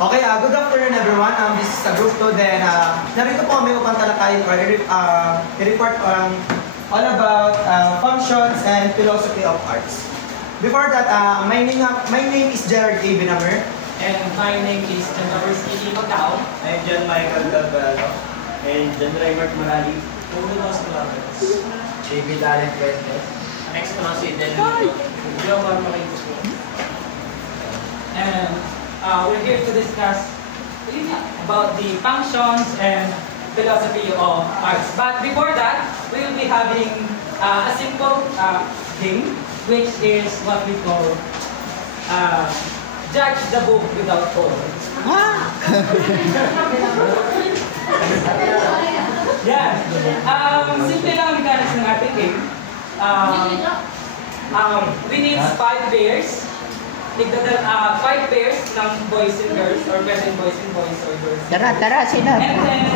Okay, good afternoon everyone. This is a group 2. Then, narito po kami upang talakayin or i-report all about functions and philosophy of arts. Before that, my name is Gerard A. Binamer. And my name is Jandaversky Magdao. I'm John Michael Galvalo. And John Raymond Morales. Unos Claves. JB Talent Fuentes. Next naman si Dennis. Jomar Marinus. And we're here to discuss about the functions and philosophy of arts. But before that, we will be having a simple game, which is what we call judge the book without color. Yeah. Simple lang ang mechanics ng ating game. We need 5 pairs. 5 pairs ng boys and girls, or pwedeng boys and boys or girls. Tara, sino? And then,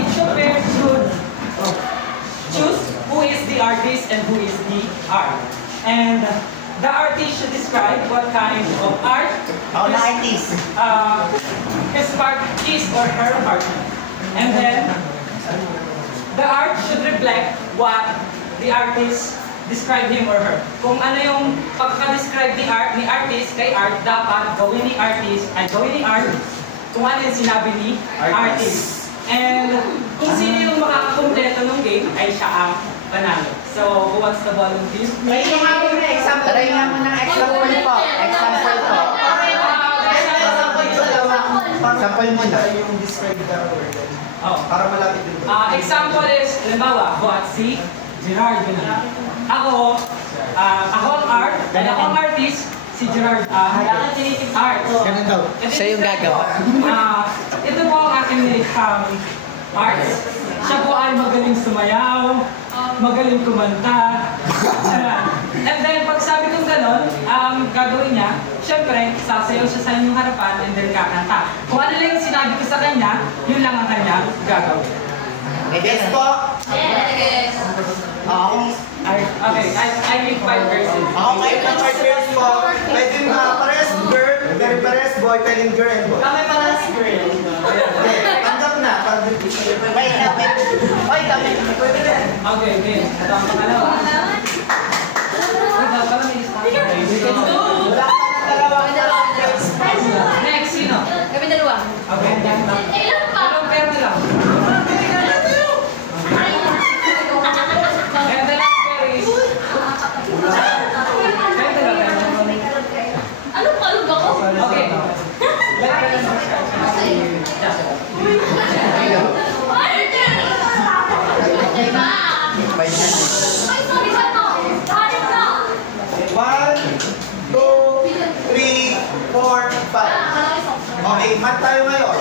each of pairs should choose who is the artist and who is the art. And the artist should describe what kind of art his or her partner. And then, the art should reflect what the artist describe him or her. Kung ano yung pagka-describe ni artist kay art, dapat gawin ni art kung ano yung sinabi ni artist. And kung sino yung makakakumpleto ng game, ay siya ang panalo. So, who wants to volunteer? Try nga muna example po. Sample muna yung describe the word. Para malapit din. Example is, halimbawa, si Gerard. Ako ang art, and ako ang artist, si Gerard. Art. Ganun daw. Siya yung gagawa. Ito po ang aking arts. Siya po ay magaling sumayaw, magaling kumanta. And then, pag sabi kong gano'n, gagawin niya, syempre, sasayaw siya sa inyong harapan and then kakanta. Kung ano lang yung sinabi ko sa kanya, yun lang ang kanya gagawin. Yes po. Yes. Okay, I need 5 persons. Ako kayo ng 5 pairs po. Pwedeng parehas girl, parehas boy, pwedeng girl and boy. Kami parehas girl. Tanggap na. Okay. Ito ang pangalawa. Next, sino? Kami dalawa. Okay. Ilan pa? Anong pair na lang? And the last pair is... Anong palug ako? Okay. One, two, three, four, five. Okay, mat tayo ngayon.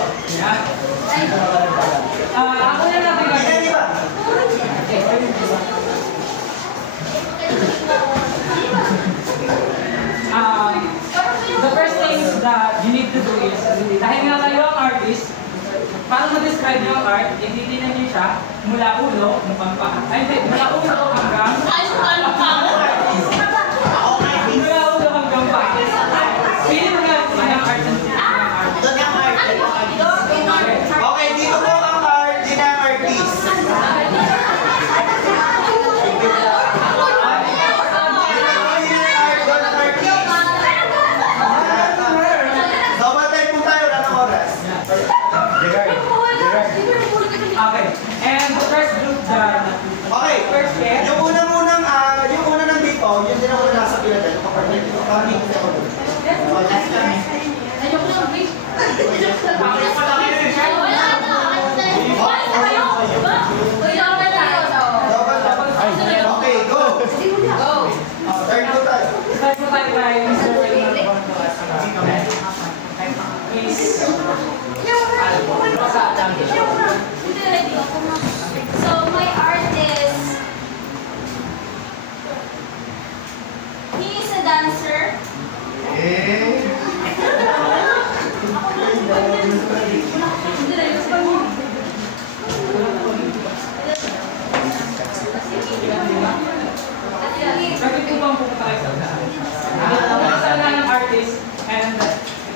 Ako na lang Hindi ba? The first thing that you need to do is, dahil nga kayo ang artist, paano ma-describe yung art, ititignan niyo siya mula ulo, mukhang pa. Ay, hindi, mula ulo hanggang... Mula ulo hanggang pa. Pili mo nga kung ang art and Okay, dito po ang art, din ang artist. Okay, and the first group that... Okay, First pair. yung una nang dito, yun din ako nasa pila dahil kapag dito, kami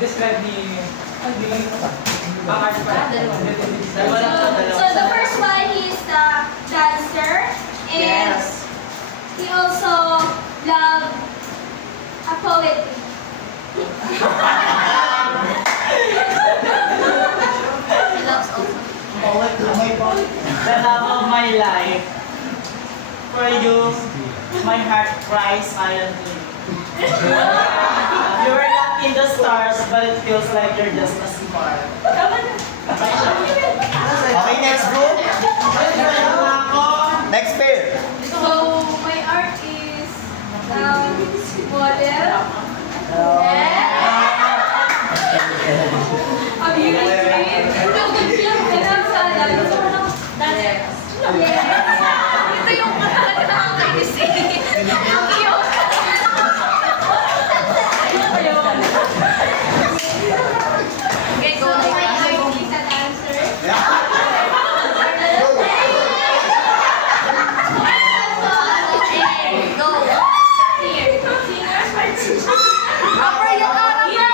describe ni... Hindi lang ito pa. Ang art pa. Dalawa. Dalawa lang siya, dalawa. So the first one, he's the dancer. And he also loved a poet. He loves also. The love of my life. For you, my heart cries silently. You are not in the stars, but it feels like you're just a spark. Okay, next group. Next pair. So my art is model. A beauty queen. And also a dancer. Ito yung talaga nakakainis eh. Ang cute. Okay, go like that. So my art is a dancer. Rapper yung harap na!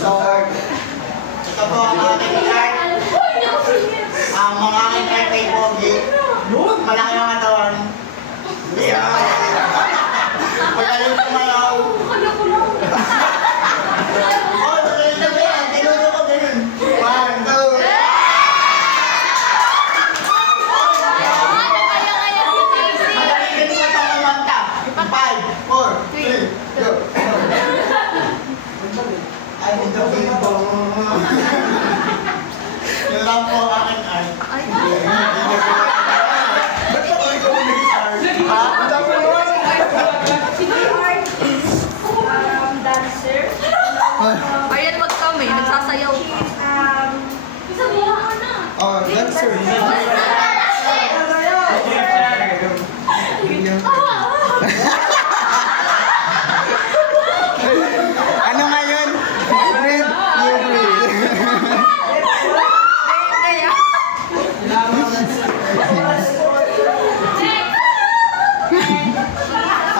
Start. Ito po ang aking art. Ang mga aking art ay pogi. Malaki ang katawan. Magaling kumalaw. Oh, magaling na ba yan? Tinulo ko ganun. 1, 2. Magaling din sa pangumanta. 5, 4, 3, 2. Ay, ito po. Yun lang po ang aking art. Ba't pa kayo ko nag-start? Ha? Ang dami naman. My art is dancer. Ayan, wag kami. Nagsasayaw. Isa mo lang na. Oh, dancer. Ano ngayon? Hybrid?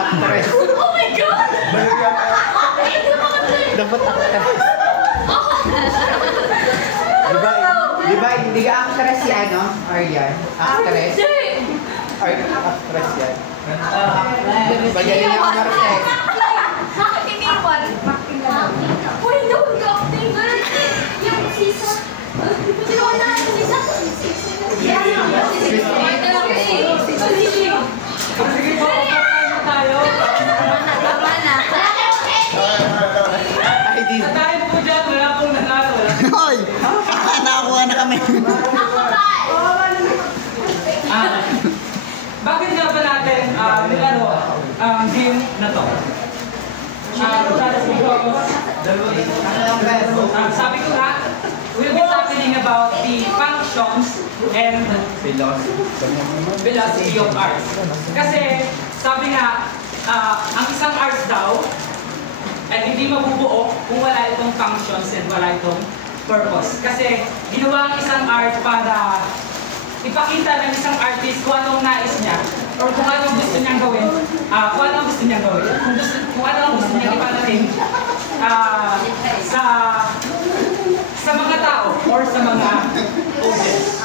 Actress. Oh my God! Dapat actress. Diba, hindi ka actress si ano? Aryan? Actress? Actress yan. Magaling ang Marquez. Bakit iniwan? Uy, hindi ako nag-acting. Yung sisa. Sino ko na? Sisa? Sige po, na tayo. Tama na. Ay, di. Sa tayo po dyan, wala pong nanalo. Hoy! Nakakuha na kami. Bakit nga ba natin nilaro ang game na to? Sabi ko nga, we'll be talking about the functions and philosophy of arts. Kasi sabi nga, ang isang arts daw ay hindi mabubuo kung wala itong functions and wala itong purpose. Kasi ginawa ang isang art para ipakita ng isang artist kung anong nais niya or kung anong gusto niyang gawin, kung ano ang gusto niyang gawin, kung ano ang gusto niyang iparating sa mga tao or sa mga audience.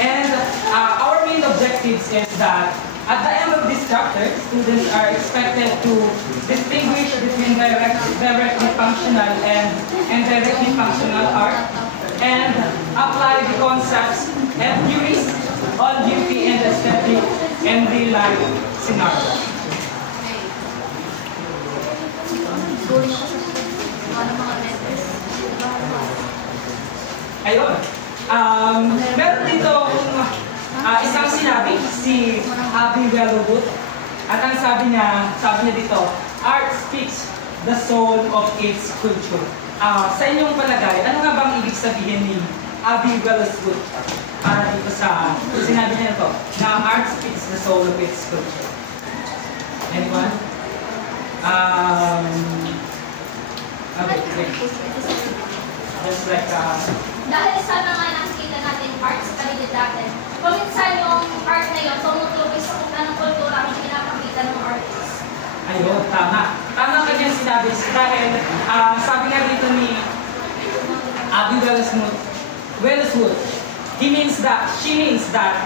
And our main objectives is that at the end of this chapter, students are expected to distinguish between directly functional and indirectly functional art, and apply the concepts and theories on beauty and aesthetic in real life scenario. Ayun. Meron dito isang sinabi, si Abby Wellowwood. At ang sabi niya dito, art speaks the soul of its culture. Sa inyong palagay, ano nga bang ibig sabihin ni Abby Wellowwood para dito sa sinabi niya ito, na art speaks the soul of its culture? Anyone? Okay, wait. Just like dahil sa mga nakikita natin art sa paligid natin, paminsan yung art na yun, tumutuloy sa kung anong kultura ang pinapakita ng artist. Ayun, tama. Tama ka niyan sinabi. Dahil, sabi nga dito ni Abby Wellswood, she means that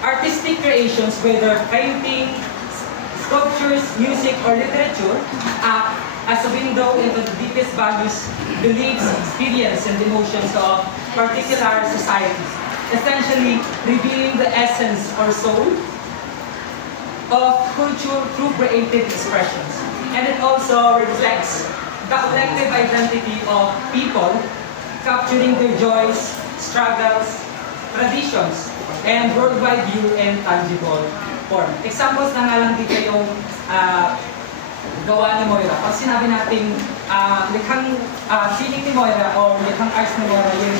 artistic creations, whether painting, sculptures, music, or literature, act as a window into the deepest values, beliefs, experience, and emotions of particular society, essentially revealing the essence or soul of culture through creative expressions. And it also reflects the collective identity of people, capturing their joys, struggles, traditions, and worldwide view in tangible form. Examples na nga lang dito yung gawa ni Moira. Pag sinabi natin likhang sining ni Moira o likhang arts ni Moira, yung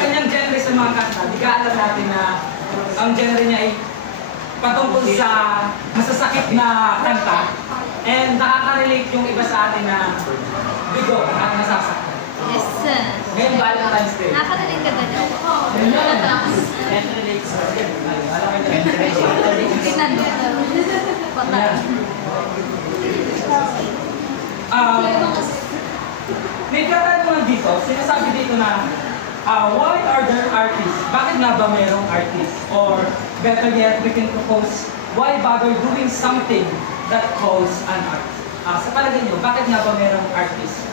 kanyang genre sa mga kanta, di ka alam natin na ang genre niya ay patungkol sa masasakit na kanta, and nakaka-relate yung iba sa atin na bigo at nasasaktan. Yes, sir. Ngayon, Valentine's Day. Nakakarinig ka ganyan. Tingnan mo. Patay. May katanungan dito, sinasabi dito na why are there artists? Bakit nga ba mayroong artists? Or better yet, we can propose, why bother doing something that calls an art? Sa palagay nyo, bakit nga ba mayroong artists?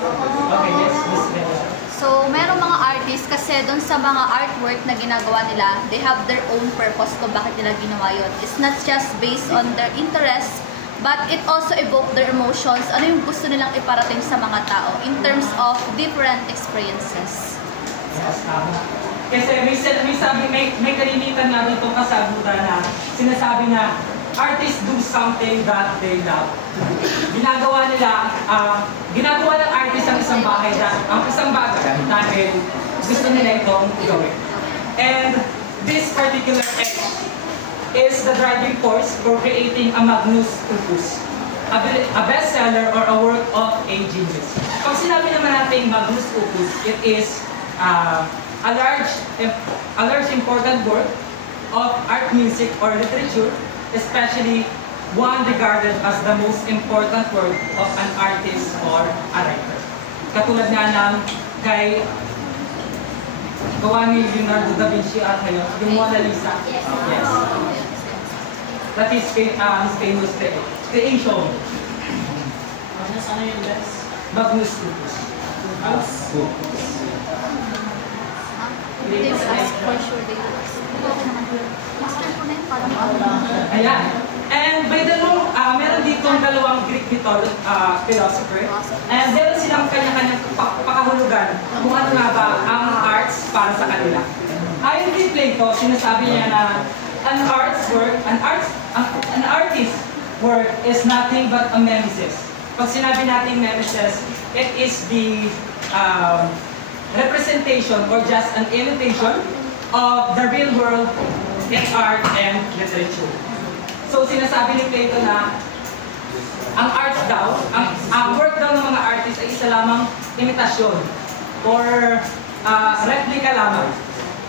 Okay, yes, Ms. Bella. So, merong mga artists kasi doon sa mga artwork na ginagawa nila, they have their own purpose kung bakit nila ginawa yun. It's not just based on their interests, but it also evoke their emotions. Ano yung gusto nilang iparating sa mga tao in terms of different experiences. Yes, tama. Kasi may kalimitan nga dito kasagutan na sinasabi na artists do something that they love. Ginagawa ng artist ang isang bagay dahil gusto nila itong gawin. And this particular act is the driving force for creating a magnus opus, a bestseller or a work of a genius. Pag sinabi naman natin magnus opus, it is a large important work of art, music, or literature, especially one regarded as the most important work of an artist or a writer. Katulad nga ng kay gawa ni Leonardo da Vinci at ngayon, yung Mona Lisa. Yes. That is his famous creation. Ano yung best? Magnus opus. They will ask for sure they will ask. Master ko na yun, parang Ayan. And by the law, meron ditong dalawang Greek philosopher. And meron silang kanya-kanyang pakahulugan kung ano nga ba ang arts para sa kanila. Ayon kay Plato, sinasabi niya na an artist's work is nothing but a mimesis. Pag sinabi natin mimesis, it is the representation or just an imitation of the real world in art and literature. So sinasabi ni Plato na ang arts daw, ang work daw ng mga artists ay isa lamang imitasyon or replica lamang.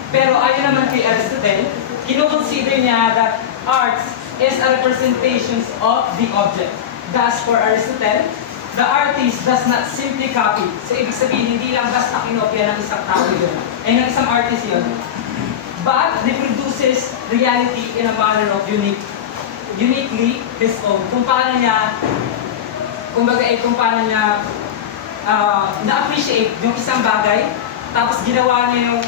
Pero ayon naman kay Aristotle, kino-consider niya that arts is a representation of the object. Thus, for Aristotle, the artist does not simply copy. So ibig sabihin, hindi lang basta kinopya ng isang tao yun, ay ng isang artist yun, but reproduces reality in a manner of uniquely his own. Kung paano niya, kung paano niya na-appreciate yung isang bagay, tapos ginawa niya yung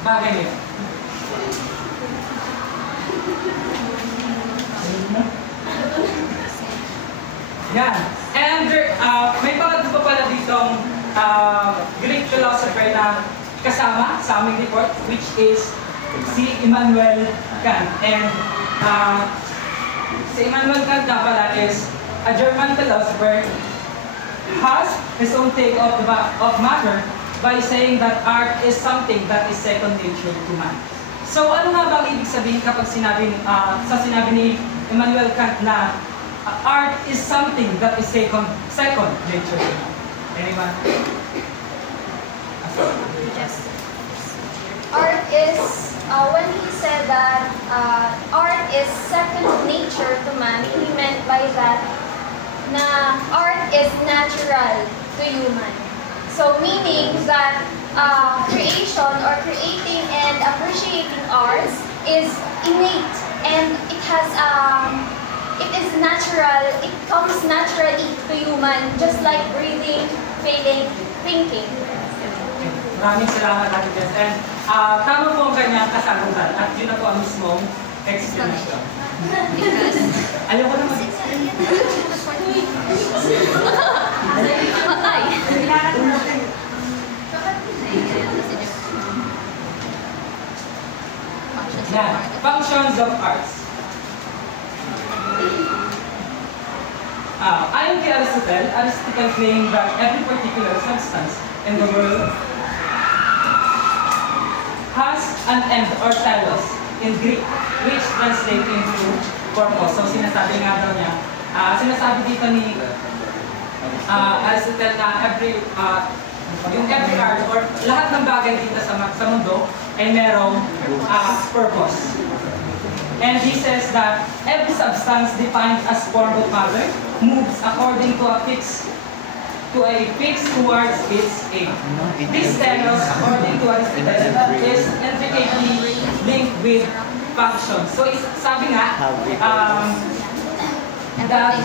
bagay niya. Yan. And may pangatlo pa pala ditong Greek philosopher na kasama sa aming report, which is si Immanuel Kant. And si Immanuel Kant na pala is a German philosopher, has his own take of matter by saying that art is something that is second nature to man. So ano nga bang ibig sabihin kapag sinabi ni Immanuel Kant na art is something that is second nature to man? Anyone? Yes. Art is, when he said that art is second nature to man, he meant by that na art is natural to human. So meaning that creation or creating and appreciating arts is innate and it has it is natural, it comes naturally to human, just like breathing, feeling, thinking. Maraming salamat Ate Jess. And tama po ang kanyang kasagutan at yun na po ang mismong explanation. Ayaw ko naman. Patay. Yan. Functions of arts. Ayon kay Aristotle claimed that every particular substance in the world has an end or telos in Greek, which translates into purpose. So sinasabi nga daw niya, sinasabi dito ni Aristotle na every art or lahat ng bagay dito sa mundo ay merong purpose. And he says that every substance defined as form of matter moves according to a fix towards its aim. This telos, according to Aristotle, is intricately linked with function. So sabi nga, that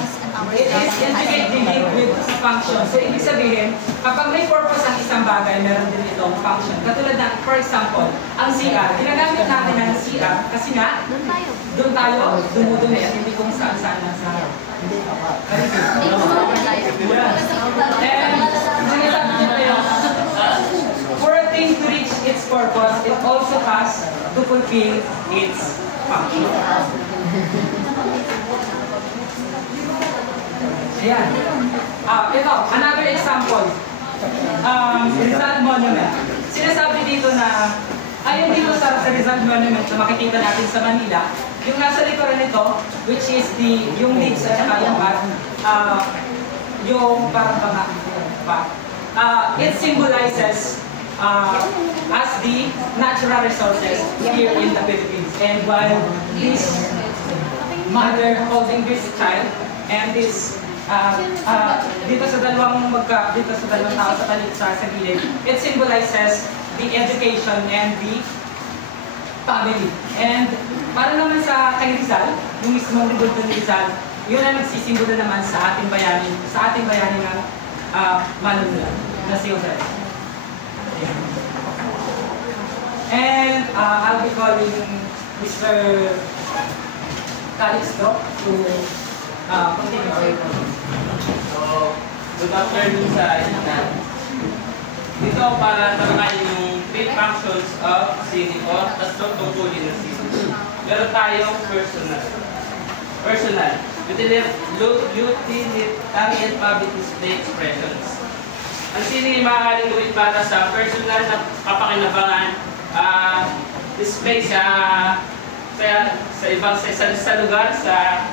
it is intricately linked with function. So ibig sabihin, kapag may purpose ang isang bagay, meron din itong function. Katulad na, for example, ang CR. Ginagamit natin ang CR kasi nga, doon tayo dumudumi at hindi kung saan-saan na sa And sinasabi niya kayo, for a thing to reach its purpose, it also has to fulfill its function. Ayan. Ito, another example. Rizal Monument. Sinasabi dito na, ayon dito sa Rizal Monument na makikita natin sa Manila, yung nasa likuran nito, which is yung leaves at saka yung bat, yung parang banga, it symbolizes as the natural resources here in the Philippines. And while this mother holding this child and this dito sa dalawang tao sa gilid, it symbolizes the education and the family. And para naman sa kay Rizal, yung mismong libro ni Rizal, yun ang nagsisimbolo naman sa ating bayani ng Manila na si Jose. And I'll be calling Mr. Calixto to continue. So, good afternoon sa inyo na. Dito para talakayin yung three functions of city or tungkulin ng city. Meron tayong personal, utilitarian public display expressions. Ang city ay maaaring gawin para sa personal na kapakinabangan, display sa lugar, sa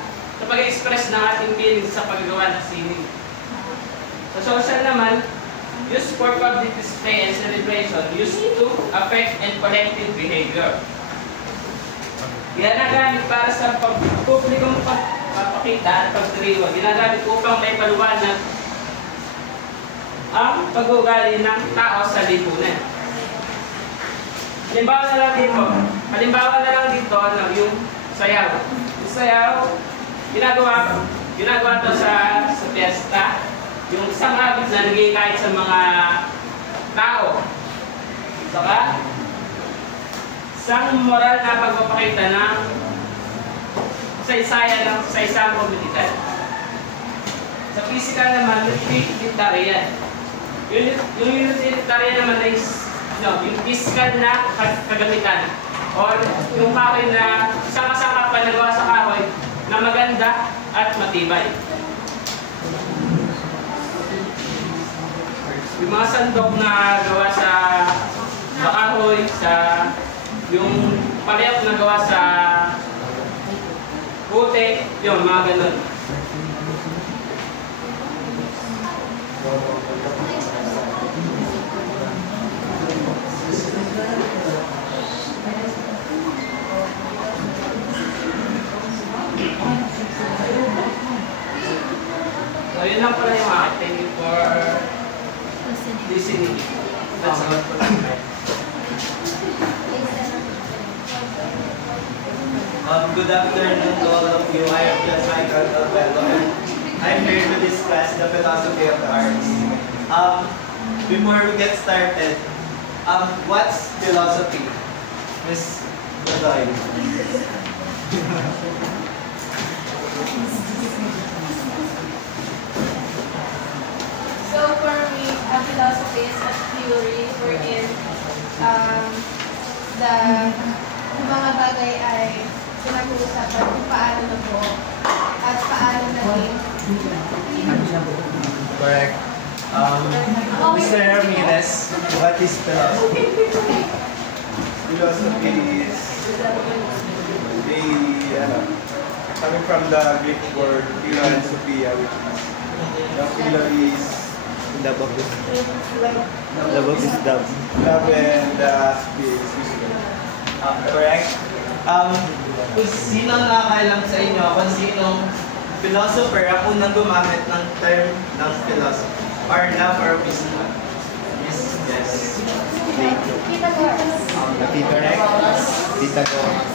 pag-express ng ating feelings sa paggagawa ng sini. Sa social naman, used for public display and celebration, used to affect and collective behavior. Ginagamit para sa publikong pagpapakita at pagdiriwang. Ginagamit upang may paliwanag ang pag-uugali ng tao sa lipunan. Halimbawa na lang dito yung sayaw. Yung sayaw, ginagawa to sa piyesta. Yung isang habit na nagigikait sa mga tao. Saka, isang moral na pagpapakita ng saysaya sa isang komunidad. Sa physical naman, utilitarian. Yung utilitarian naman ay yung physical na kagamitan. O yung kahoy na isang kasangkapan na gawa sa kahoy na maganda at matibay. Yung mga sandok na gawa sa kahoy, yung palayok na gawa sa puti, yung mga ganun. sagot po namin. Good afternoon to all of you. I am just Michael Delvelo and I'm here to discuss the philosophy of the arts. Before we get started, what's philosophy? Miss Godoy. So for me, a philosophy is a theory wherein yung mga bagay ay pinag-uusapan kung paano nabuo at paano naging. Correct. Mr. Ramirez, what is philosophy? Philosophy is coming from the Greek word philo and sophia, which is the philo is love of wisdom. Love and sophia is wisdom. Correct. Kung sino nakakailam sa inyo, kung sinong philosopher ang unang gumamit ng term ng philosophy or love or wisdom? Yes. Correct? Pythagoras.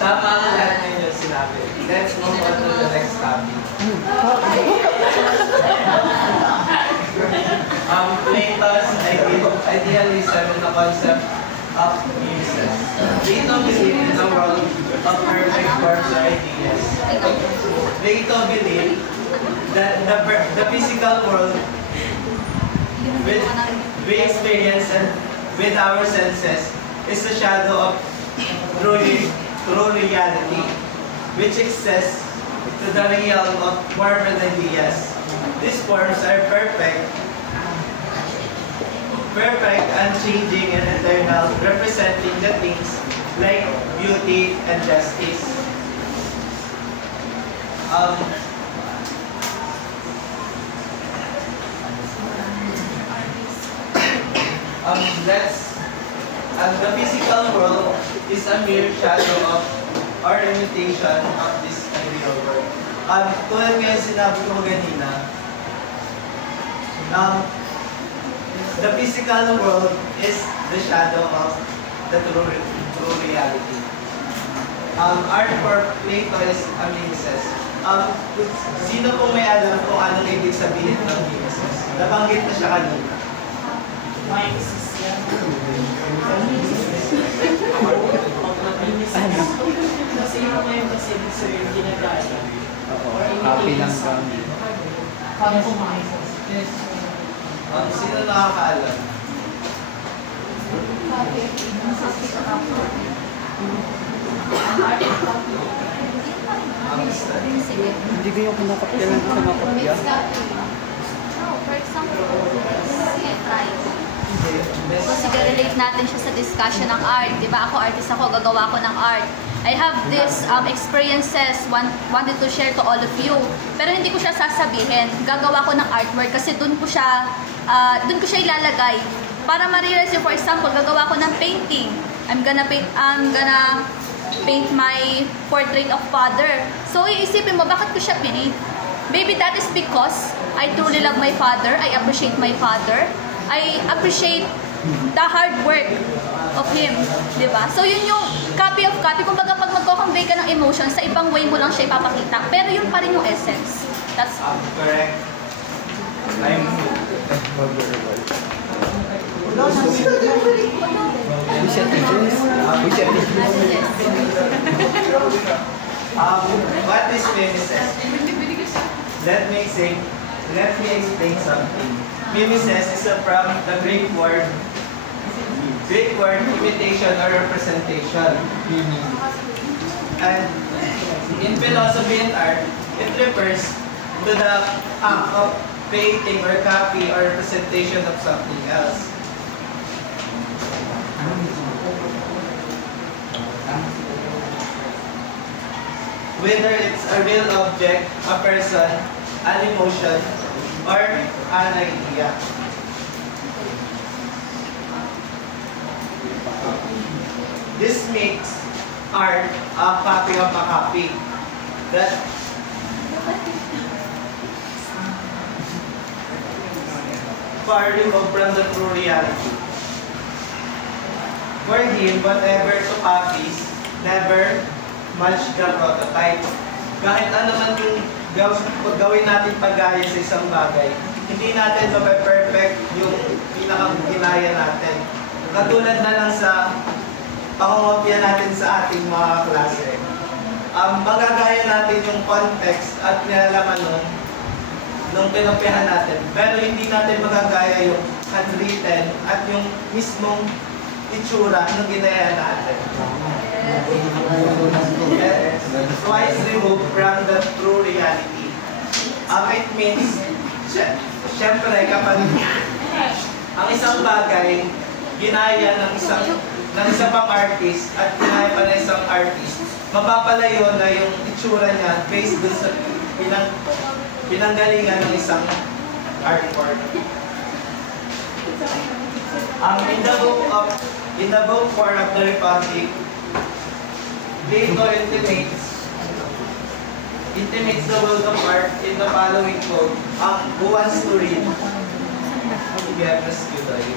Tama ang lahat ninyo sinabi. Let's move on to the next topic. Plato's idealism and the concept of uses. Plato believed in a world of perfect forms or ideas. Plato believed that the physical world which we experience and with our senses is a shadow of true reality, which exists to the realm of form and ideas. These forms are perfect, unchanging, and eternal, representing the things like beauty and justice. The physical world is a mere shadow of or imitation of this ideal world. Tulad nga yung sinabi ko kanina, the physical world is the shadow of the true reality. Art for Plato is a mimesis. Sino po may alam kung anong ibig sabihin ng mimesis? Nabanggit na siya kanina. Mimesis yan. Kasi yung ngayon kasi sir, ginagaya. Copy lang kami. Paano kumain? Yes. Sino nakakaalam? Hindi ko yung kinakapya lang sa makapya. For example, kasi relate natin siya sa discussion ng art. Diba ako, artist ako, gagawa ko ng art. I have these experiences, wanted to share to all of you. Pero hindi ko siya sasabihin. Gagawa ko ng artwork kasi dun ko siya ilalagay. Para ma-realize yung, for example, gagawa ko ng painting. I'm gonna paint my portrait of father. So, iisipin mo, bakit ko siya paint? Maybe that is because I truly love my father. I appreciate my father. I appreciate the hard work of him, di ba? So, yun yung copy of copy. Kung baga, pag magko-convey ka ng emotion, sa ibang way mo lang siya ipapakita. Pero yun pa rin yung essence. That's correct. I'm what is mimesis? Let me explain something. Mimesis is from the Greek word imitation or representation. And in philosophy and art, it refers to the act of painting or copy or representation of something else. Whether it's a real object, a person, an emotion, or an idea. This makes art a copy of a copy. That far removed from the true reality. For him, whatever to copies never match the prototype. Kahit ano man yung gawin natin pagaya sa isang bagay, hindi natin mape-perfect yung pinakaginaya natin. Katulad na lang sa pangungopia natin sa ating mga klase. Magagaya natin yung context at nilalaman nung pinopihan natin. Pero hindi natin magagaya yung handwritten at yung mismong itsura nung ginaya natin. Twice removed from the true reality. It means, syempre kapag ang isang bagay ginaya ng isa pang artist at ginaya pa ng isang artist, mapapalayo na yung itsura niya based dun sa pinanggalingan ng isang artwork. In the book War of the Republic, Plato intimates the world of art in the following quote. Who wants to read? Yeah, rescue tayo.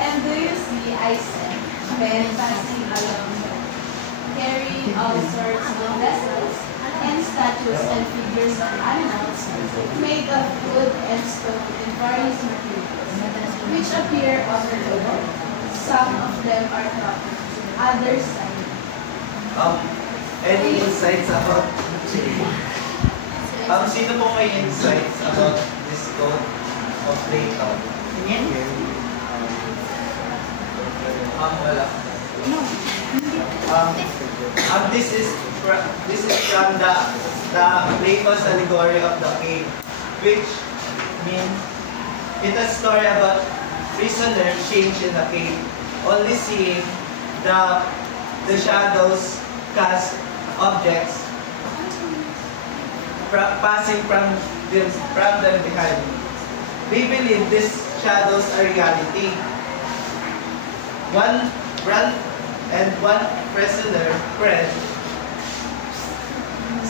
And do you see, I said, men passing along there, carrying all sorts of vessels, and statues and figures of animals, made of wood and stone and various materials, which appear on the road. Some of them are copies, others silent. Any insights about sino po may insights about this quote of Plato? Wala. This is from the Plato's allegory of the cave, which means it's a story about prisoner chained in a cave, only seeing the shadows cast objects passing from them behind. We believe these shadows are reality. One prisoner friend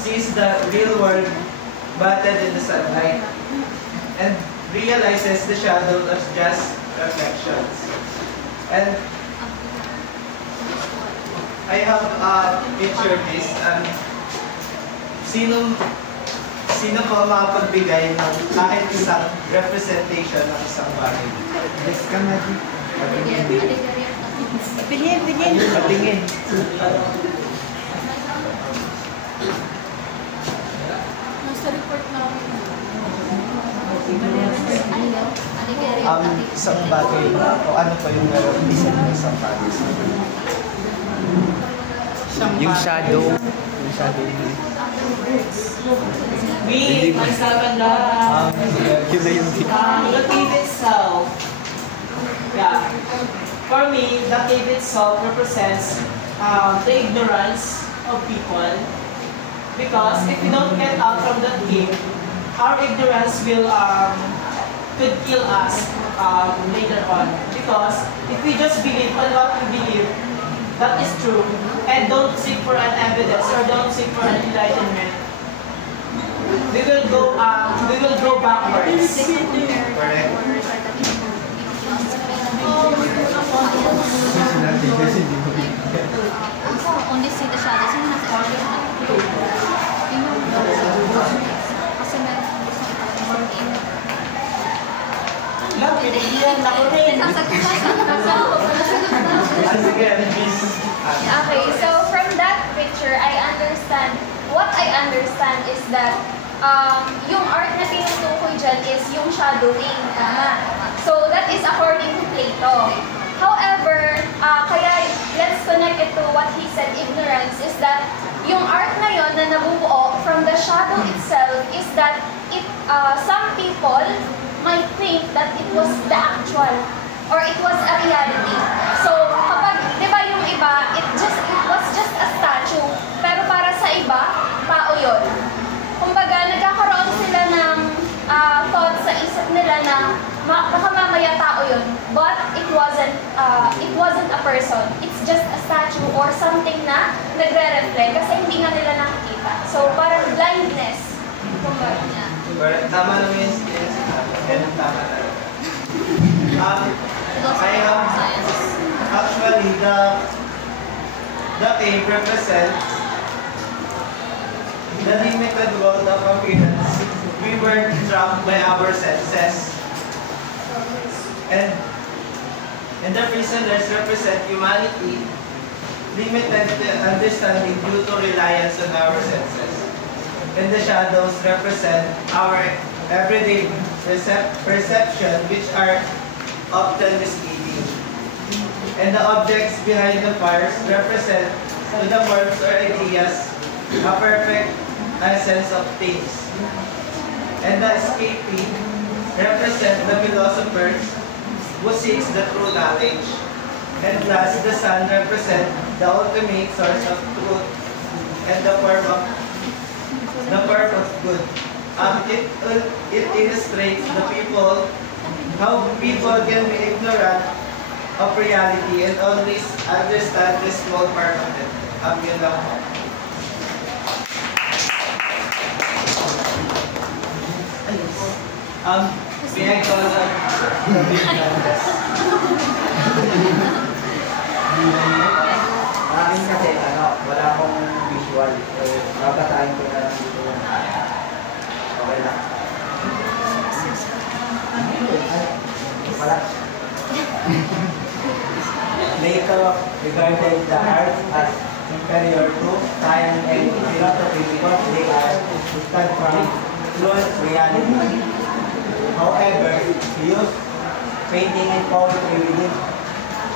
sees the real world battered in the sunlight and realizes the shadows as just reflections. And I have pictured this. Sino po makapagbigay ng kahit isang representation ng isang bagay? Yes, ka Maggie. Patingin. Nasa report na Isang bagay o ano pa yung represent ng isang bagay? Yung shadow. Ang saganda. Yun na yung The cave itself. Yeah. For me, the cave itself represents the ignorance of people. Because if we don't get out from that cave, our ignorance could kill us later on. Because if we just believe on what we believe, that is true, and don't seek for an evidence or don't seek for an enlightenment, we will go backwards. Correct. Only see the shadows. Yung nasa kasi meron gusto ito. Pinagyan ako rin. Okay, so from that picture, what I understand is that yung art na tinutukoy dyan is yung shadowing. So that is according to Plato. However, kaya let's connect it to what he said, ignorance, is that yung art na yon na nabubuo from the shadow itself is that some people might think that it was the actual or it was a reality. So kapag, di ba yung iba, it was just a statue, pero para sa iba, tao yun. Kumbaga, nagkakaroon sila ng thought sa isip nila na baka mamaya tao yun, but it wasn't a person. It's just a statue or something na nagre-reflect kasi hindi nga nila nakikita. So parang blindness Correct. Tama naman yung skills. Yan ang tama talaga. Actually, the aim represents the limited world of appearance. We were trapped by our senses. And the prisoners represent humanity, limited understanding due to reliance on our senses. And the shadows represent our everyday perception, which are often misleading. And the objects behind the fires represent to the forms or ideas a perfect essence of things. And the escapee represent the philosophers who seeks the true knowledge. And thus, the sun represent the ultimate source of truth and the form of good. It illustrates how people can be ignorant of reality and always understand the small part of it. Yun lang po. May I call Akin kasi, wala akong visual. So, babasahin ko na lang dito. Okay lang. Wala. Later, regarded the art as inferior to science and philosophy because they are distant from fluent reality. However, he used painting and poetry within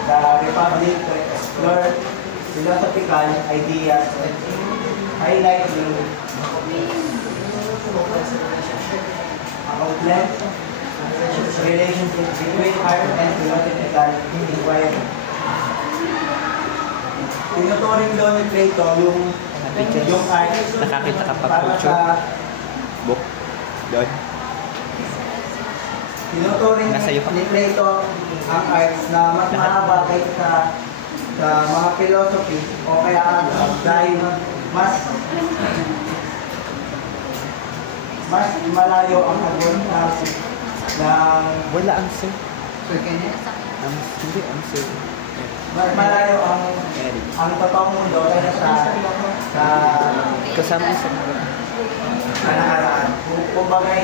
the Republic to explore philosophical ideas and highlight the outlet relationship between art and philosophical inquiry. Tinuturing daw ni Plato yung art Nakakita ka pa para culture? sa Book? Doon? tinuturing Nasa iyo pa? ni Plato ang arts na mas mahaba kaysa sa mga philosophy o kaya dahil mas malayo ang agon ng Wala ang sir. Hindi ang sir. mas malayo ang totoong mundo kaysa sa Kasama sa nakaraan. Kumbagay,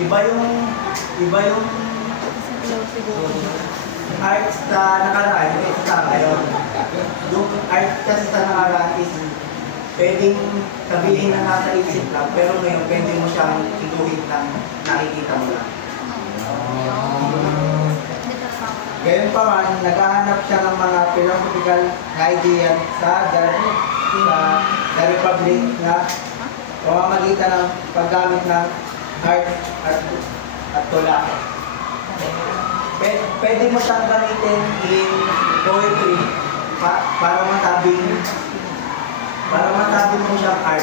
iba yung art sa nakaraan kaysa sa ngayon. Yung art kasi sa nakaraan is pwedeng sabihin na nasa isip lang, pero ngayon pwede mo siyang ituwid ng nakikita mo lang. Gayon pa man, naghahanap siya ng mga philosophical ideas sa The Republic na pamamagitan ng paggamit ng art at tula. Pwede mo siyang gamitin in poetry para masabi mo siyang art.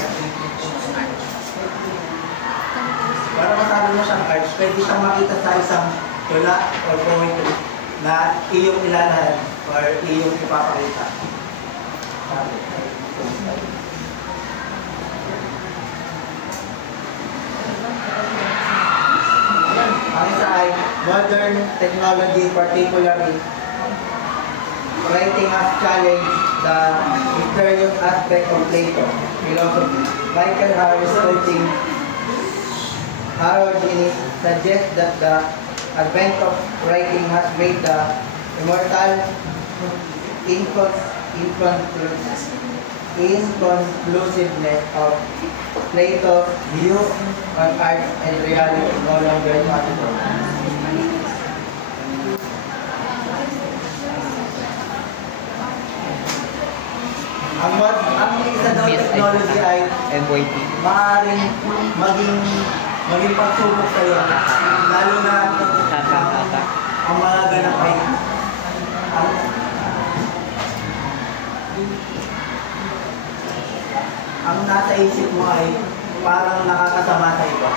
Para masabi mo siyang art, pwede siyang makita sa isang tula or poetry na iyong ilalahad or iyong ipapakita. Ang isa ay modern technology, particularly writing has challenged the mysterious aspect of Plato philosophy. Michael Harris, quoting Harold Innis, suggests that the advent of writing has made the immortal inconclusiveness of Plato's view on art and reality no longer possible. Ang isa daw technology ay maaaring maging pagsubok sa iyo, lalo na ang mga ganap ay ang nasa isip mo ay parang nakakasama sa iba.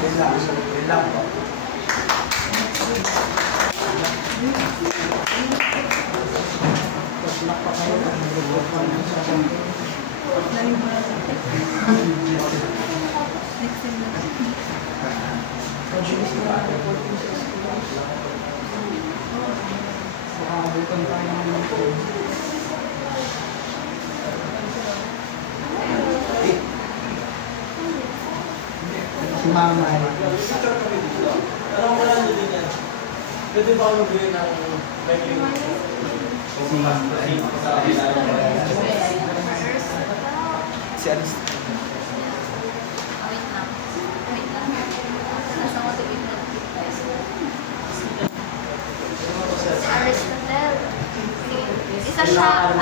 Yun lang. Yun lang po. Si Mama. Anong wala nyo din yan? Pwede ba ako mag-gawin ng menu? Si Alice. Wait lang. Wait lang. Nasa motivate si Aristotle. Isa siya,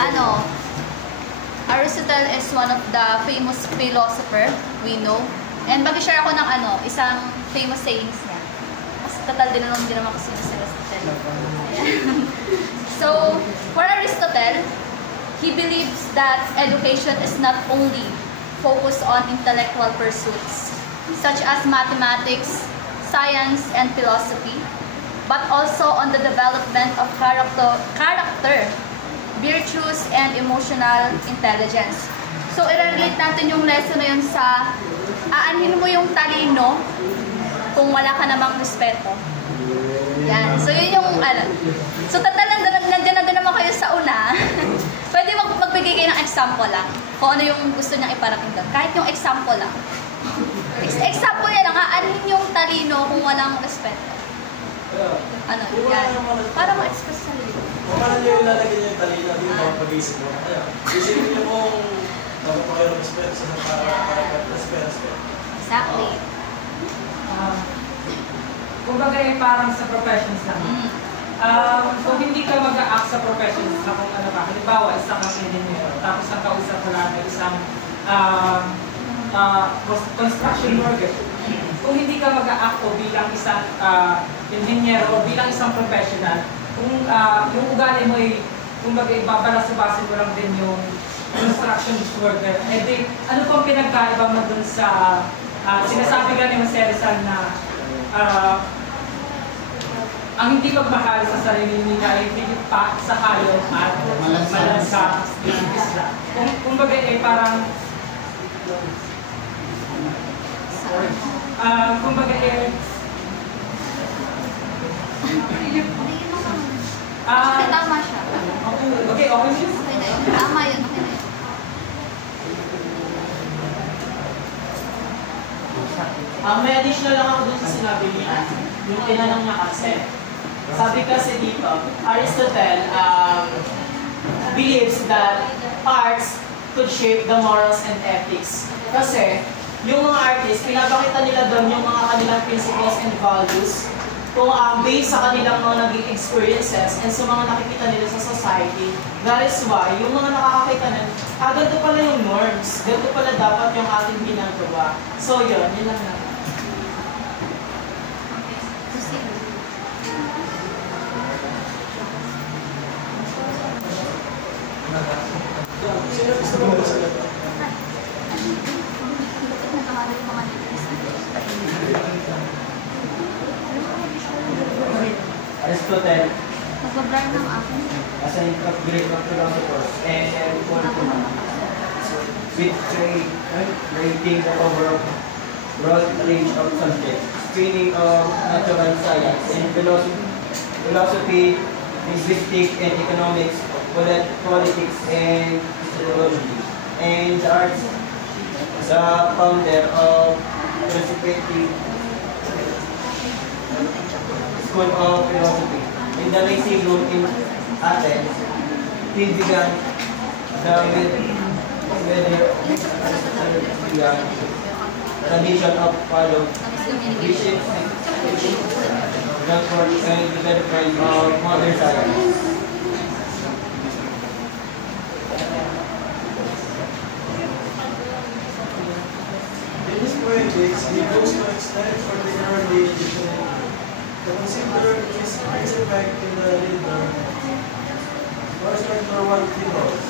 Aristotle is one of the famous philosopher we know. And mag-share ako ng isang famous sayings niya. Kasi total din naman kasi si Aristotle. So, for Aristotle, he believes that education is not only focused on intellectual pursuits, such as mathematics, science, and philosophy, but also on the development of character, virtues, and emotional intelligence. So, i-relate natin yung lesson na yun sa aanhin mo yung talino kung wala ka namang respeto. Yan. So, yun yung So, nandiyan na din naman kayo sa una. Pwede magbigay kayo ng example lang. Kung ano yung gusto niyang iparating doon. Kahit yung example lang. Example niya lang, aanhin yung talino kung walang respeto. Yan. Para ma-express sa sarili. Kung paano nyo ilalagay nyo yung talina, hindi yung mga pag-iisip mo. Isipin nyo kung dapat pa kayo respect sa respect. Exactly. Kumbaga parang sa professions lang. Kung hindi ka mag-a-act sa professions na kung ano ka, halimbawa, isang engineer, tapos ang kausap mo lang isang construction worker. Kung hindi ka mag-a-act bilang isang engineer o bilang isang professional, kung yung ugali mo ay, kumbaga, ibabalasa-basin mo lang din yung construction worker, di, ano pang pinagkaiba mo dun sa sinasabi ka ni Mr. Rizal na ang hindi pagmahal sa sarili nila ay higit pa sa hayop at malansa ng isla. Kumbaga parang kumbaga tama siya. Okay siya. Okay na yun. Tama yun. Okay na yun. May additional lang ako dun sa sinabi niya. Yung tinanong niya kasi. Sabi kasi dito, Aristotle believes that arts could shape the morals and ethics. Kasi yung mga artists, pinapakita nila doon yung mga kanilang principles and values kung based sa kanilang mga naging experiences and sa mga nakikita nila sa society. That is why, yung mga nakakakita na, ganito pala yung norms, ganito pala dapat yung ating ginagawa. So yun lang naman. Sino gusto mo magsasagot? Aristotle, Mag-blur ng akin. as an great philosophers and politician, with creating the overall broad range of subjects, screening of natural science and philosophy, linguistics and economics, politics and sociology, and the arts. The founder of Prospective School of Philosophy. In the Lyceum in Athens, he began the tradition of follow, which is the core and development of modern science. In his poetics, he goes to extend particularly to consider his effect in the reader. First for one peoples.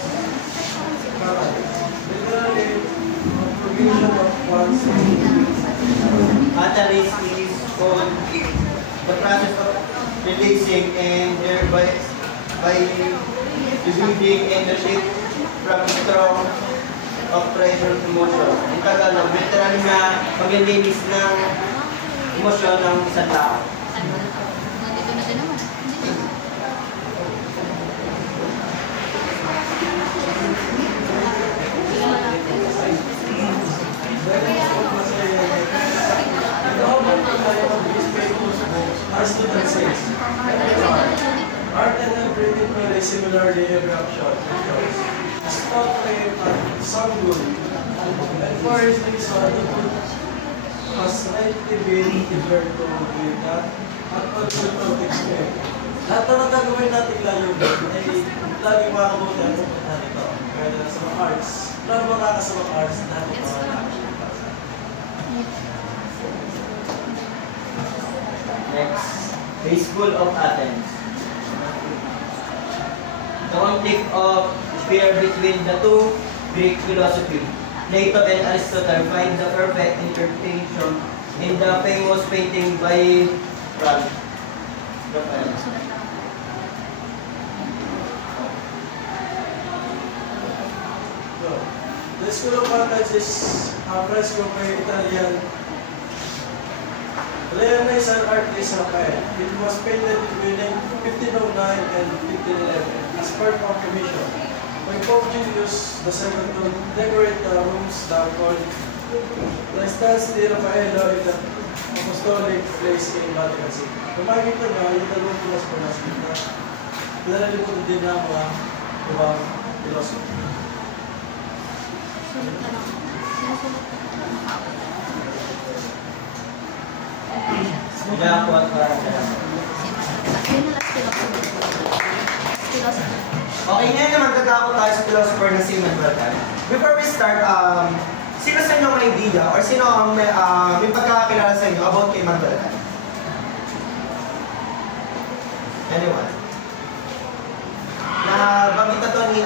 Literally, provision of one's Ataris is called the process of releasing and thereby relieving and the shape from strong of pressure to motion. In Tagalog, literal na paglilinis ng emosyon ng isang tao. Nandito na din naman. Our student says, art and everything very similarly every action. It's not a some good. And for his reason, he put has slightly been diverted to with that at pag-protect expect. Lahat na nagagawin natin layunin ay laging makabuti ang pupunta nito. Kaya sa mga arts, lalo mga sa mga arts, natin mga action. Next, the School of Athens. The conflict of fear between the two Greek philosophy. Plato and Aristotle find the perfect interpretation in the famous painting by Raphael. The School of Athens is a fresco by Italian Leonese artist Raphael. It was painted between 1509 and 1511 as part of the mission by Pope Julius II to decorate the rooms that called the Stanza di Raffaello in the Apostolic Place in Vatican City. Kung makikita nyo, yung dalawang pulas po na sila, pinalilimutan din ng mga ibang philosophy. Okay, ngayon naman tatakot tayo sa philosopher na si Immanuel Kant. Before we start, sino sa inyo may idea or sino ang may pagkakakilala sa inyo about kay Immanuel Kant? Anyone? Nabanggit na to ni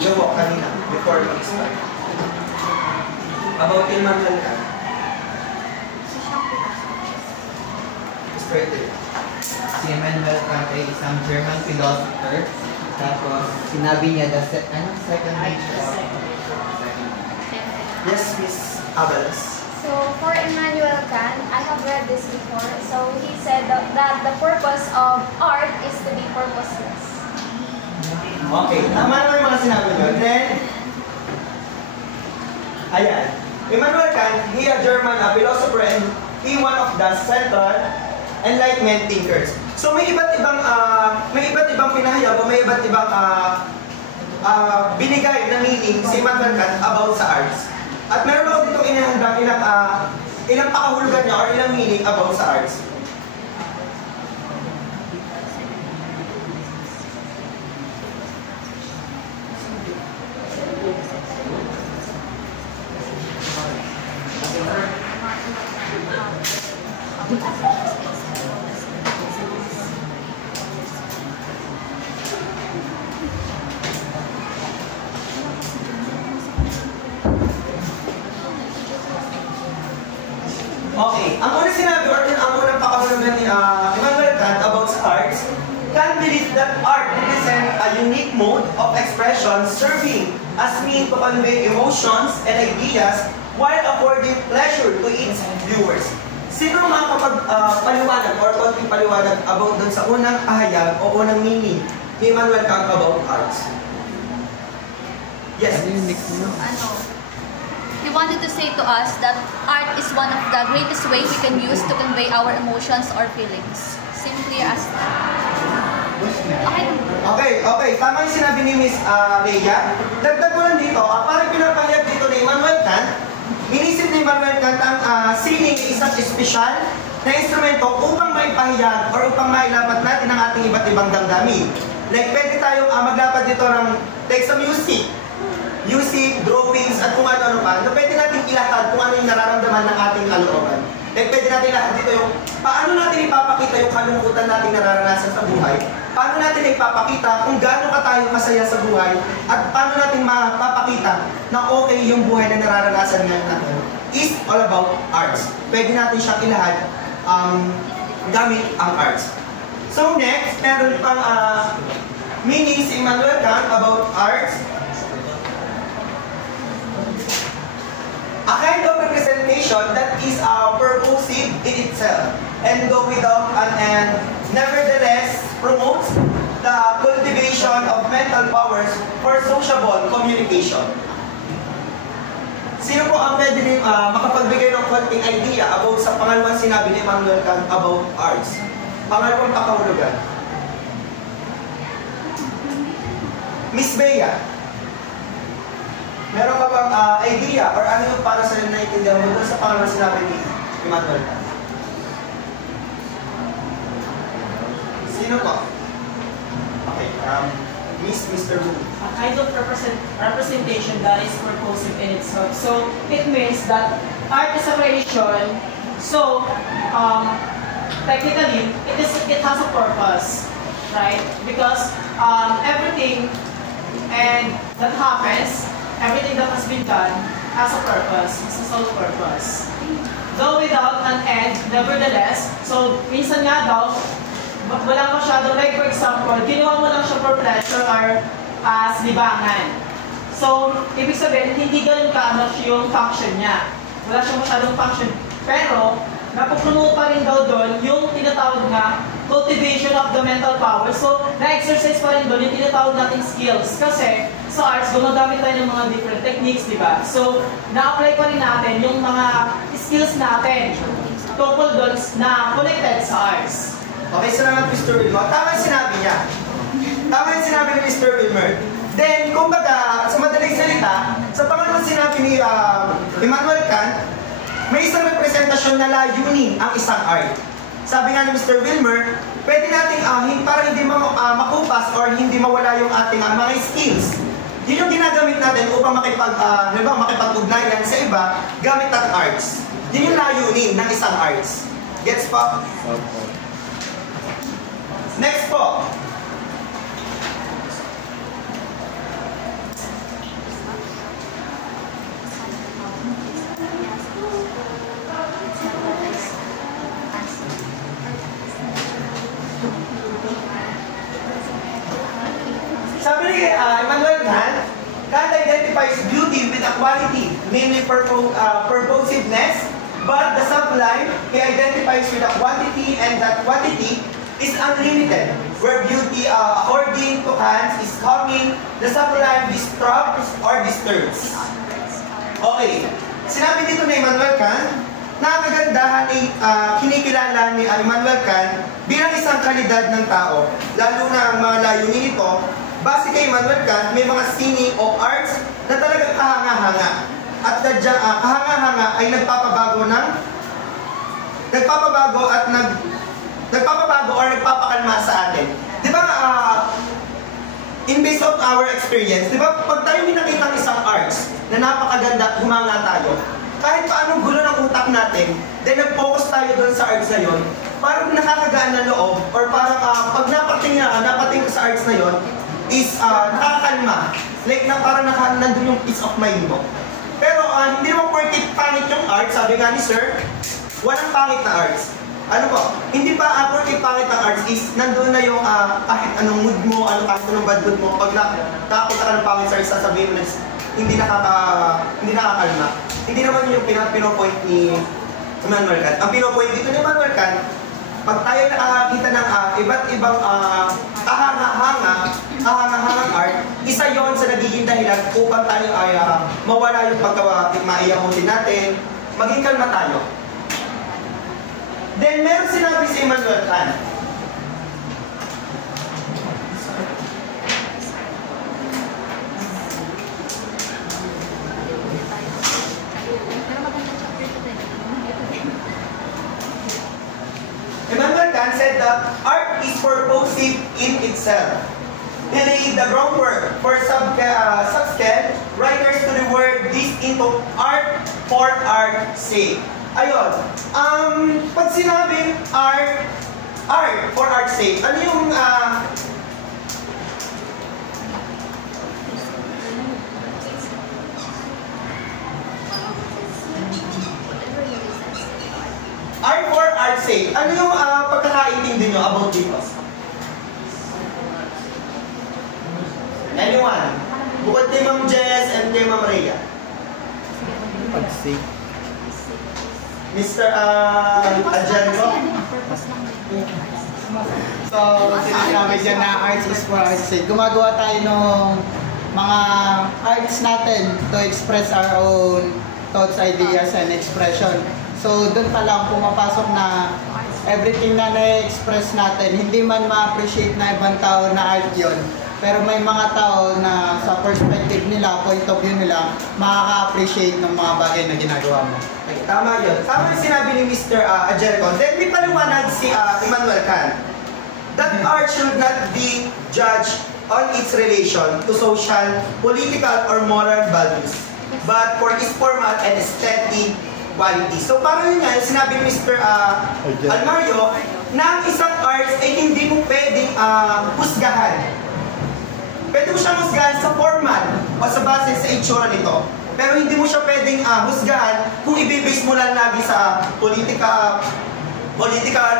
Yowo kanina before mag-start. About kay Immanuel Kant. Straight there. Si Immanuel Kant ay isang German philosopher. Tapos, sinabi niya second nature of Yes, Miss Abalas. So for Immanuel Kant, I have read this before. So he said that the purpose of art is to be purposeless. Okay, tama naman yung mga sinabi nyo. Then, ayan. Immanuel Kant, he a German philosopher and he one of the central Enlightenment thinkers. So may iba't ibang pinahayag o may iba't ibang binigay na meaning si Immanuel Kant about sa arts. At meron ako dito inahandang ilang pakahulugan niya or ilang meaning about sa arts. Okay, ang unang sinabi or ang unang pakahulugan ni Immanuel Kant about sa arts, Kant believes that art represents a unique mode of expression serving as means to convey emotions and ideas while affording pleasure to its viewers. Sino makakapagpaliwanag or konting paliwanag about dun sa unang pahayag o unang meaning ni Immanuel Kant about arts? Yes. He wanted to say to us that art is one of the greatest ways we can use to convey our emotions or feelings. Simply as that. Okay. Tama yung sinabi ni Miss Rhea. Dagdag ko lang dito, parang pinapahayag dito ni Immanuel Kant, inisip ni Immanuel Kant ang sining isang espesyal na instrumento upang maipahayag or upang mailapat natin ang ating iba't ibang damdamin. Like, pwede tayong maglapat dito ng text sa music, drawings, at kung ano-ano pa, na pwede natin ilahad kung ano yung nararamdaman ng ating kalooban. Like, pwede natin ilahad dito yung paano natin ipapakita yung kalungkutan nating nararanasan sa buhay? Paano natin ipapakita kung gaano ka tayo masaya sa buhay? At paano natin mapapakita na okay yung buhay na nararanasan ngayon natin? Is all about arts. Pwede natin siyang ilahad gamit ang arts. So next, meron pang meaning si Immanuel Kant about arts. A kind of representation that is purposive in itself and go without an end, nevertheless promotes the cultivation of mental powers for sociable communication. Sino po ang pwede makapagbigay ng konting idea about sa pangalawang sinabi ni Immanuel Kant about arts? Pangalawang pakahulugan. Miss Bea, meron ka bang idea or ano yung para sa'yo na itindihan mo doon sa pangalawang sinabi ni Immanuel Kant? Sino po? Okay, Mr. Wu. A kind of representation that is purposive in itself. So it means that art is a creation. So technically, it has a purpose, right? Because everything and that happens, everything that has been done has a purpose, has a sole purpose. Though without an end, nevertheless, so minsan nga daw, wala masyado, like for example, ginawa mo lang siya for pleasure or as libangan. So, ibig sabihin, hindi ganun ka yung function niya. Wala siyang masyadong function. Pero, napupuno pa rin daw doon yung tinatawag na cultivation of the mental power. So, na-exercise pa rin doon yung tinatawag nating skills. Kasi, sa arts, gumagamit tayo ng mga different techniques, di ba? So, na-apply pa rin natin yung mga skills natin tungkol doon na connected sa arts. Okay, salamat Mr. Wilmer. Tama yung sinabi niya. Tama yung sinabi ni Mr. Wilmer. Then, kumbaga, sa madaling salita, sa pangalawang sinabi ni Immanuel Kant, may isang representasyon na layunin ang isang art. Sabi nga ni Mr. Wilmer, pwede nating para hindi makupas or hindi mawala yung ating mga skills. Yun yung ginagamit natin upang makipag-ugnayan sa iba gamit ang arts. Yun yung layunin ng isang arts. Gets pa? Next po. Sabi ni Immanuel Kant, Kant identifies beauty with a quality, namely purposiveness, but the sublime he identifies with a quantity, and that quantity is unlimited, where beauty, according to Kant, is coming, the sublime disrupts or disturbs. Okay, sinabi dito ni Immanuel Kant, na kagandahan ay kinikilala ni Immanuel Kant bilang isang kalidad ng tao, lalo na ang mga layunin nito. Base kay Immanuel Kant, may mga sining o arts na talagang kahanga-hanga. At sadyang kahanga-hanga ay nagpapabago or nagpapakalma sa atin. Di ba, in base of our experience, di ba, pag tayo may nakita ng isang arts na napakaganda, humanga tayo. Kahit paanong gulo ng utak natin, then nag-focus tayo doon sa arts na yon, parang nakakagaan ng loob, or parang pag napating ka sa arts na yon, is nakakalma. Like na parang nandun yung peace of mind mo. Pero hindi naman porket pangit yung arts, sabi nga ni Sir, walang pangit na arts. Ano po? Hindi pa porket pangit ang arts is nandun na yung kahit anong mood mo, kahit anong bad mood mo, pag nakakita ka ng pangit sa arts, sasabihin mo na hindi nakakalma. Hindi naman yung pinopoint ni Immanuel Kant. Ang pinopoint dito ni Immanuel Kant, pag tayo nakakita ng iba't ibang kahangahangang art, isa yon sa nagiging dahilan upang tayo ay mawala yung maiyamutin natin, maging kalma tayo. Then, meron sinabi si Immanuel Kant. Immanuel Kant said that art is purposive in itself. He laid the groundwork for subsequent writers to reword this into art for art's sake. Ayun. Pag sinabing art for art's sake, ano yung art for art's sake, ano yung pagkakaintindi nyo about dito? Anyone? Bukod kay Ma'am Jess and kay Ma'am Rhea. Pag-sake. Mr. Angelico? So, sinasabi dyan na arts is for art's sake. Gumagawa tayo ng mga arts natin to express our own thoughts, ideas, and expression. So, doon pa lang pumapasok na everything na na-express natin, hindi man ma-appreciate na ibang tao na art yon. Pero may mga tao na sa perspective nila, point of view nila, makaka-appreciate ng mga bagay na ginagawa mo. Okay, tama yun. Tama yung sinabi ni Mr. Angelico. Then may paliwanag si Immanuel Kant. That art should not be judged on its relation to social, political, or moral values, but for its formal and aesthetic quality. So parang yun nga, yung sinabi ni Mr. Almario, na ang isang arts ay hindi mo pwedeng husgahan. Pwede mo siyang husgahan sa formal o sa base sa itsura nito. Pero hindi mo siya pwedeng husgahan kung ibibase mo lang lagi sa political,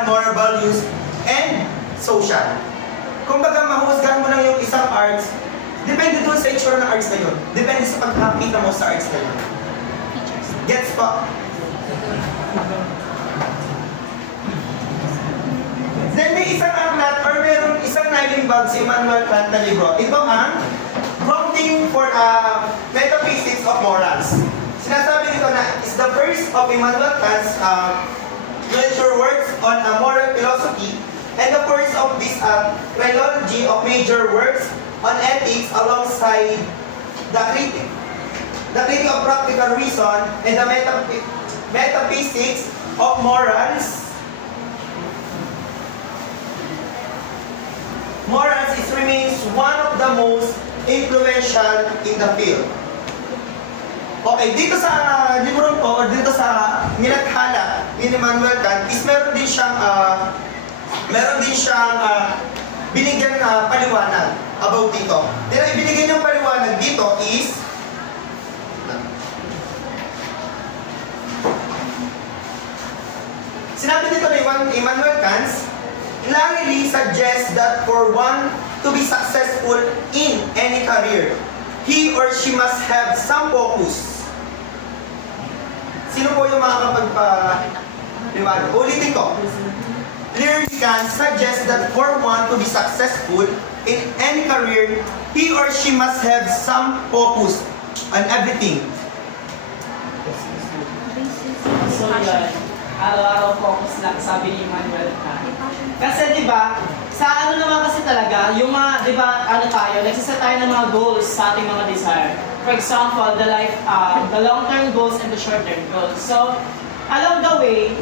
moral values, and social. Kung baga mahusgahan mo lang yung isang arts, depende doon sa itsura ng arts na yun. Depende sa pagkakita mo sa arts na yun. Gets pa? Then may isang aklat or mayroong isang nalimbag si Immanuel Kant na libro. Ito ang Prompting for Metaphysics of Morals. Sinasabi nito na is the first of Immanuel Kant's major works on moral philosophy and the first of this trilogy of major works on ethics alongside the critique of practical reason and the metaphysics of morals. Morals remains one of the most influential in the field. Okay, dito sa libro ko, or dito sa nilathala ni Immanuel Kant, is meron din siyang binigyan na paliwanag about dito. Ibinigay niyang paliwanag dito is sinabi dito ni Immanuel Kant, clarity suggests that for one to be successful in any career, he or she must have some focus. Sino po yung makakapagpaliwanag? Ulitin ko. Clarity can suggest that for one to be successful in any career, he or she must have some focus on everything. So yan, araw-araw focus lang, sabi ni Immanuel Kant. Kasi di ba, sa ano naman kasi talaga, yung mga, di ba, nagsiset tayo ng mga goals sa ating mga desire. For example, the long-term goals and the short-term goals. So, along the way,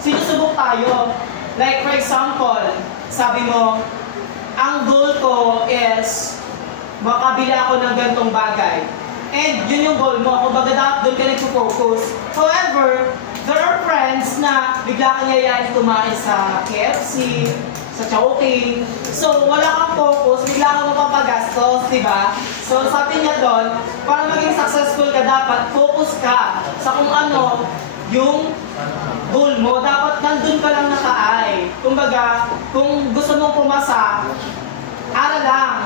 sinusubok tayo. Like, for example, sabi mo, ang goal ko is makabili ako ng ganitong bagay. And yun yung goal mo. Kung baga dapat doon ka nagpo-focus. However, there are friends na bigla kang yayain kumain sa KFC, sa Chowking. So, wala kang focus, bigla kang mapapagastos, di ba? So, sabi niya doon, para maging successful ka, dapat focus ka sa kung ano yung goal mo. Dapat nandun ka lang naka-eye. Kumbaga, kung gusto mong pumasa, aral lang.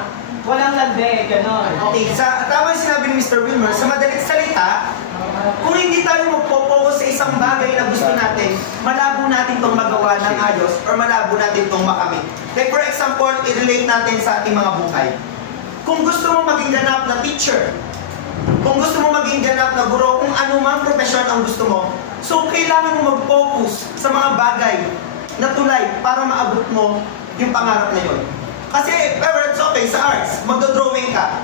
Walang lande, gano'n. Okay, tama yung sinabi ni Mr. Wilmer, sa madaling salita, kung hindi tayo magpo-focus sa isang bagay na gusto natin, malabo natin itong magawa ng ayos or malabo natin itong makamit. Like for example, i-relate natin sa ating mga buhay. Kung gusto mo maging ganap na teacher, kung gusto mo maging ganap na guro, kung ano mang profesyon ang gusto mo, so kailangan mo mag-focus sa mga bagay na tulay para maabot mo yung pangarap na yun. Kasi, it's okay, sa arts, magdodrawing ka.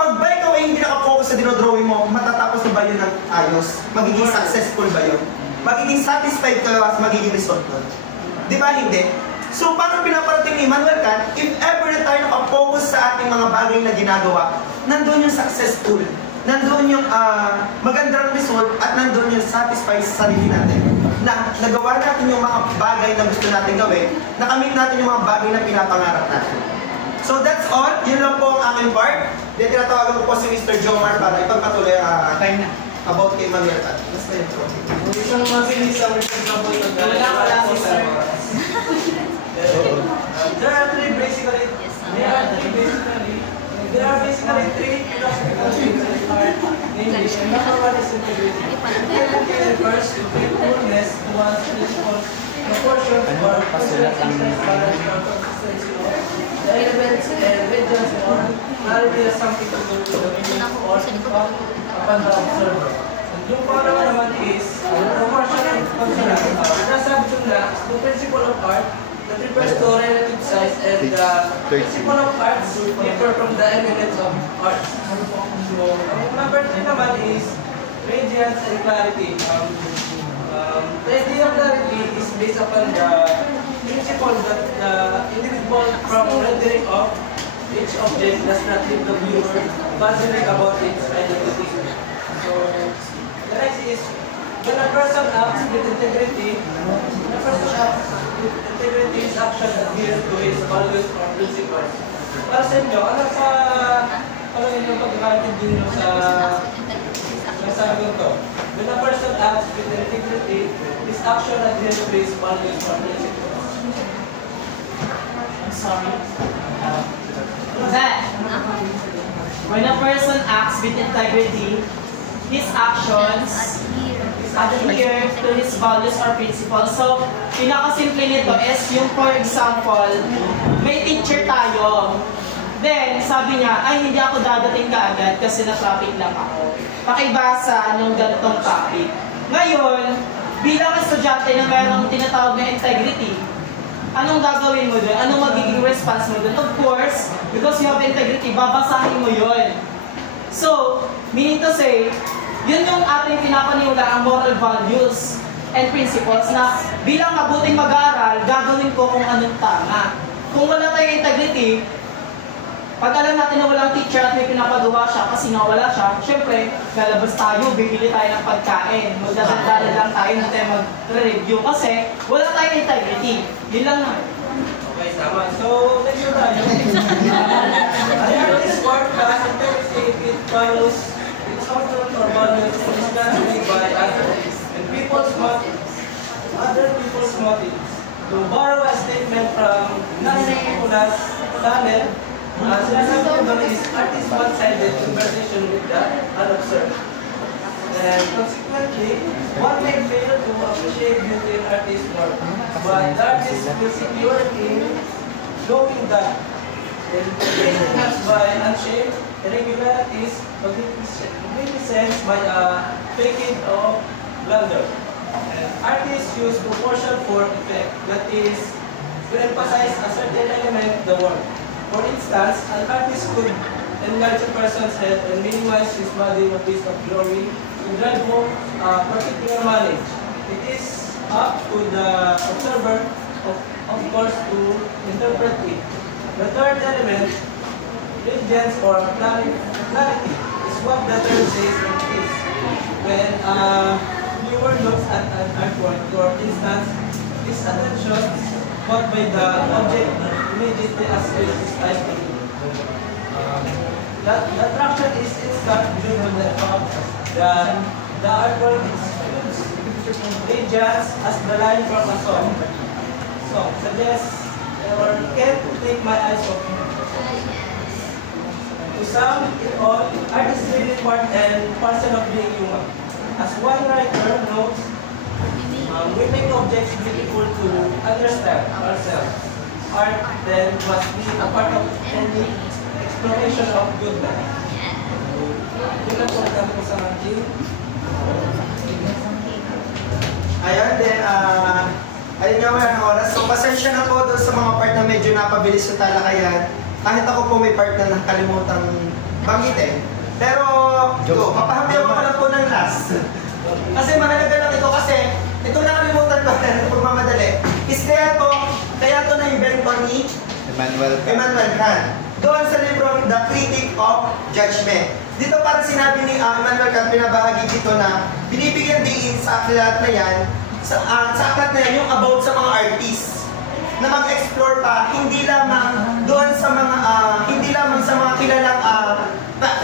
Pag ba ikaw ay hindi nakafocus sa dinodrawing mo, matatapos na ba yun ng ayos? Magiging successful ba yun? Magiging satisfied ka sa magiging result nun? Di ba hindi? So, parang pinaparating ni Immanuel Kant, if ever na tayo nakafocus sa ating mga bagay na ginagawa, nandun yung successful. nandun yung magandang result at nandun yung satisfy sa sarili natin. Na nagawa natin yung mga bagay na gusto natin gawin, nakamit natin yung mga bagay na pinapangarap natin. So that's all. Yun lang po ang aking part. Then tinatawagan ko po si Mr. Jomar para ipagpatuloy about kay Mamirtan. Basta yun po. Isang mabilis ang result na po ito. Wala si sir. There are basically three philosophical things in art. Namely, number one is integrity. Integrity refers to faithfulness to one's principles, proportion, or balance, consistency, the elements and regions, or clarity has something to do with the meaning or impact upon the observer. And yung pangalawa naman is proportion and consonance. Nasabi ko na, the principle of art that refers to relative size and the principle of arts differ from the elements of arts. So, number 3 naman is radiance and clarity. The idea of clarity is based upon the principle that the individual from rendering of each object does not leave the viewer puzzling about its identity. So, the next is when a person acts with integrity, the person acts with integrity is action adheres to his values or principles. Para sa inyo, ano sa inyong pagkakaintindi nyo sa sabi ko? When a person acts with integrity, his action adheres to his values or principles. I'm sorry. That when a person acts with integrity, his actions adhere to his values or principles. So, pinakasimple nito is yung, for example, may teacher tayo. Then, sabi niya, ay hindi ako dadating kaagad kasi na-traffic lang ako. Pakibasa ng ganitong topic. Ngayon, bilang estudyante na mayroong tinatawag na integrity, anong gagawin mo doon? Anong magiging response mo doon? Of course, because you have integrity, babasahin mo yun. So, meaning to say, yun yung ating pinapaniwala ang moral values and principles na bilang mabuting mag-aaral, gagawin ko kung anong tama. Kung wala tayong integrity, pag alam natin na walang teacher at may pinapagawa siya kasi nga wala siya, syempre, lalabas tayo, bibili tayo ng pagkain, magdadala lang tayo, hindi tayo mag-review kasi wala tayong integrity. Yun lang naman. Okay, tama. So, next yun tayo. The artist's work has integrity, it follows its outcome or values is not made by others and other people's motives. To borrow a statement from Nicolas Tanner, sinasabi ko doon is artist one-sided conversation with the unobserved. And consequently, one may fail to appreciate beauty in artist's work, but the artist will see purity knowing that influenced by unshaped irregularities represents by a facade of blunder. And artists use proportion for effect, that is, to emphasize a certain element of the work. For instance, an artist could enlarge a person's head and minimize his body in a piece of glory to drive home a particular knowledge. It is up to the observer, of course, to interpret it. The third element, radiance or clarity, is what the term says it is. When a viewer looks at an artwork, for instance, his attention is caught by the object immediately as it is eyes to view. The attraction is instant due to the fact that the artwork excludes radiance as the line from a song. Suggests or can't take my eyes off you. To sum it all, art is really part and parcel of being human. As one writer notes, we make objects beautiful to understand ourselves. Art then must be a part of any exploration of good life. Yun lang po natin sa ating. Ayun, then, ayun nga wala ng oras. So, pasensya na po doon sa mga part na medyo napabilis sa talakayan. Kahit ako po may part na nakalimutang banggitin. Pero, papahabihan ko pa lang po ng last. Kasi mahalaga lang ito kasi ito nakalimutan ko na pagmamadali. Is kaya to na-invento ni Immanuel Kant. Doon sa libro The Critic of Judgment. dito para sinabi ni Emmanuel Kant, pinabahagi dito na binibigyan din sa aklat na yan, sa aklat na yan, yung about sa mga artists na mag-explore pa, hindi lamang doon sa mga, hindi lamang sa mga kilalang,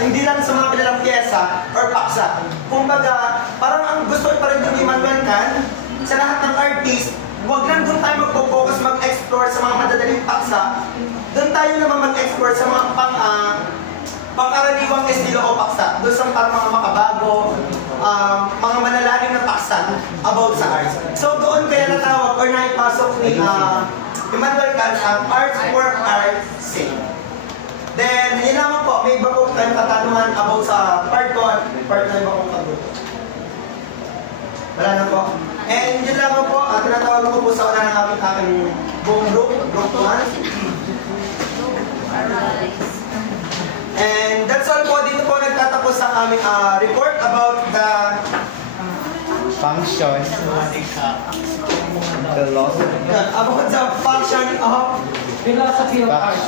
hindi lang sa mga kilalang pyesa or paksa. Kumbaga, parang ang gusto pa rin doon ni Emmanuel Kant, sa lahat ng artist, huwag lang doon tayo mag-focus, mag-explore sa mga madadaling paksa. Doon tayo naman mag-explore sa mga pang-karaniwang estilo o paksa. Doon sa parang mga makabago, mga manalalim na paksa about sa arts. So doon kaya natawag or naipasok ni Emmanuel Kant ang arts for art's sake. Then, yun naman po, may iba po tayong katanungan about sa part ko at part na iba kong kagulo. Wala na po. And yun lang po, tinatawag ko po sa una ng aking buong group 1. And that's all po, dito po nagtatapos ang aming report about the Function. about the function of Philosophy of arts.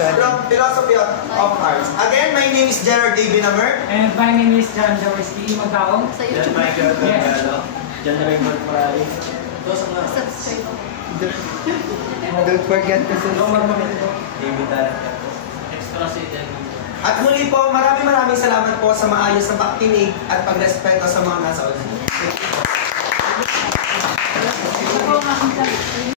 philosophy of arts. Again, my name is Gerard A. Binamer. And my name is John Jaworski Magkaong. Sa John YouTube. Michael Galgalo. John Raymond Morales. Subscribe. Don't forget to subscribe. David Tarantino. Extra City. At muli po, maraming salamat po sa maayos na pakikinig at pagrespeto sa mga nasa audience.